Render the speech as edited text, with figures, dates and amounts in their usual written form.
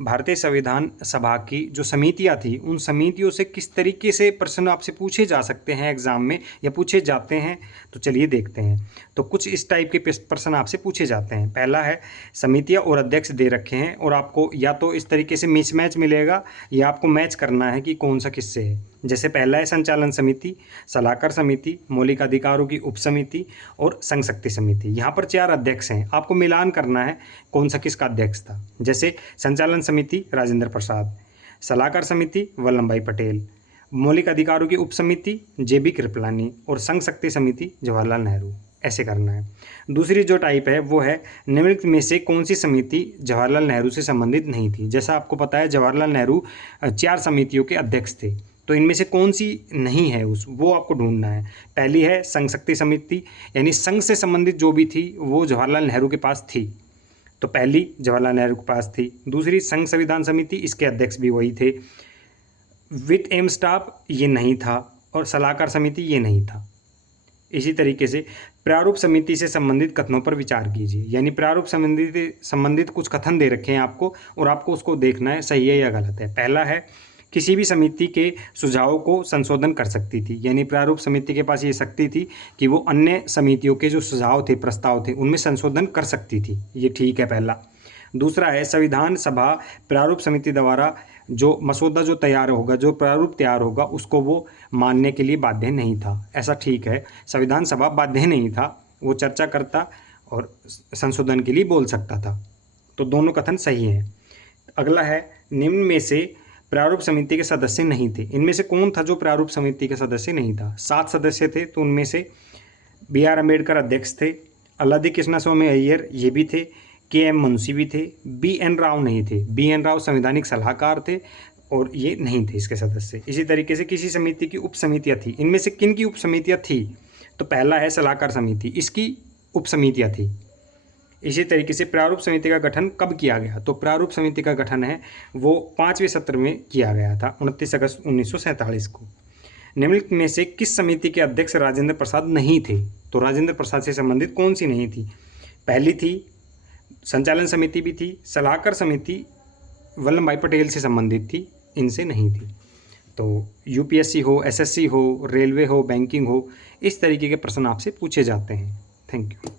भारतीय संविधान सभा की जो समितियां थी, उन समितियों से किस तरीके से प्रश्न आपसे पूछे जा सकते हैं एग्जाम में या पूछे जाते हैं, तो चलिए देखते हैं। तो कुछ इस टाइप के प्रश्न आपसे पूछे जाते हैं। पहला है, समितियां और अध्यक्ष दे रखे हैं और आपको या तो इस तरीके से मिसमैच मिलेगा या आपको मैच करना है कि कौन सा किससे है। जैसे पहला है संचालन समिति, सलाहकार समिति, मौलिक अधिकारों की उप समिति और संघ शक्ति समिति। यहाँ पर 4 अध्यक्ष हैं, आपको मिलान करना है कौन सा किसका अध्यक्ष था। जैसे संचालन समिति राजेंद्र प्रसाद, सलाहकार समिति वल्लभ भाई पटेल, मौलिक अधिकारों की उप समिति JB कृपलानी और संघ शक्ति समिति जवाहरलाल नेहरू। ऐसे करना है। दूसरी जो टाइप है वो है, निम्नलिखित में से कौन सी समिति जवाहरलाल नेहरू से संबंधित नहीं थी। जैसा आपको पता है जवाहरलाल नेहरू 4 समितियों के अध्यक्ष थे, तो इनमें से कौन सी नहीं है वो आपको ढूंढना है। पहली है संघ शक्ति समिति, यानी संघ से संबंधित जो भी थी वो जवाहरलाल नेहरू के पास थी, तो पहली जवाहरलाल नेहरू के पास थी। दूसरी संघ संविधान समिति, इसके अध्यक्ष भी वही थे। विथ एम स्टाफ ये नहीं था, और सलाहकार समिति ये नहीं था। इसी तरीके से प्रारूप समिति से संबंधित कथनों पर विचार कीजिए, यानी प्रारूप संबंधित कुछ कथन दे रखे हैं आपको और आपको उसको देखना है सही है या गलत है। पहला है, किसी भी समिति के सुझावों को संशोधन कर सकती थी, यानी प्रारूप समिति के पास ये शक्ति थी कि वो अन्य समितियों के जो सुझाव थे, प्रस्ताव थे, उनमें संशोधन कर सकती थी, ये ठीक है पहला। दूसरा है, संविधान सभा प्रारूप समिति द्वारा जो मसौदा जो तैयार होगा, जो प्रारूप तैयार होगा, उसको वो मानने के लिए बाध्य नहीं था, ऐसा ठीक है। संविधान सभा बाध्य नहीं था, वो चर्चा करता और संशोधन के लिए बोल सकता था, तो दोनों कथन सही हैं। अगला है, निम्न में से प्रारूप समिति के सदस्य नहीं थे। इनमें से कौन था जो प्रारूप समिति के सदस्य नहीं था। 7 सदस्य थे, तो उनमें से BR अम्बेडकर अध्यक्ष थे, अल्लादी कृष्णा स्वामी अय्यर ये भी थे, KM मुंशी भी थे, BN राव नहीं थे। BN राव संवैधानिक सलाहकार थे और ये नहीं थे इसके सदस्य। इसी तरीके से किसी समिति की उप समितियाँ थी, इनमें से किन की उप समितियाँ थी, तो पहला है सलाहकार समिति, इसकी उप समितियाँ थी। इसी तरीके से प्रारूप समिति का गठन कब किया गया, तो प्रारूप समिति का गठन है वो 5वें सत्र में किया गया था, 29 अगस्त 1947 को। निम्नलिखित में से किस समिति के अध्यक्ष राजेंद्र प्रसाद नहीं थे, तो राजेंद्र प्रसाद से संबंधित कौन सी नहीं थी। पहली थी संचालन समिति भी थी, सलाहकार समिति वल्लभ भाई पटेल से संबंधित थी, इनसे नहीं थी। तो UPSC हो, SSC हो, रेलवे हो, बैंकिंग हो, इस तरीके के प्रश्न आपसे पूछे जाते हैं। Thank you.